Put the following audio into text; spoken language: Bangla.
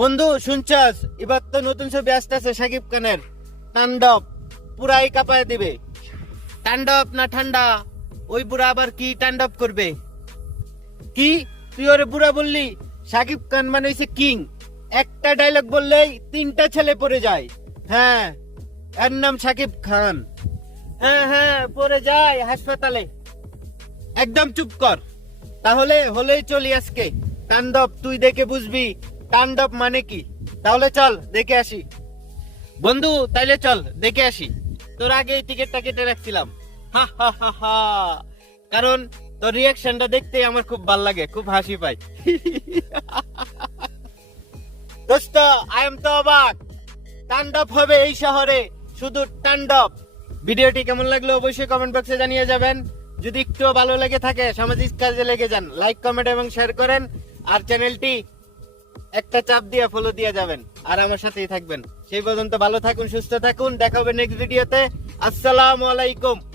বন্ধু শুনছস, এবার তো নতুন ছবি আসতেছে শাকিব খানের, তাণ্ডব। পুরাই কাঁপায় দিবে। তাণ্ডব না ঠান্ডা, ওই বুড়া আবার কি তাণ্ডব করবে? কি তুই ওরে বুড়া বললি? শাকিব খান মানে হইছে কিং। একটা ডায়লগ বললেই তিনটা ছেলে পড়ে যায়। হ্যাঁ, এর নাম শাকিব খান। হ্যাঁ হ্যাঁ, পড়ে যায় হাসপাতালে। একদম চুপ কর। তাহলে হলেই চলি আজকে। তাণ্ডব তুই দেখে বুঝবি তাণ্ডব মানে কি। তাহলে চল দেখে আসি। বন্ধু তাইলে চল দেখে আসি। তোর আগে টিকিটটা কেটে রাখছিলাম। হা হা হা হা, কারণ তোর রিয়াকশনটা দেখতে আমার খুব ভাল লাগে, খুব হাসি পাই। দোস্ত আই এম তো অবাক। তাণ্ডব হবে এই শহরে, শুধু তাণ্ডব। ভিডিওটি কেমন লাগলো অবশ্যই কমেন্ট বক্সে জানিয়ে যাবেন। যদি একটু ভালো লেগে থাকে সামাজিক কাজে লেগে যান, লাইক কমেন্ট এবং শেয়ার করেন। আর চ্যানেলটি একটা চাপ দিয়ে ফলো দিয়ে যাবেন, আর আমার সাথেই থাকবেন। সেই পর্যন্ত ভালো থাকুন, সুস্থ থাকুন, দেখা হবে নেক্সট ভিডিওতে। আসসালামু আলাইকুম।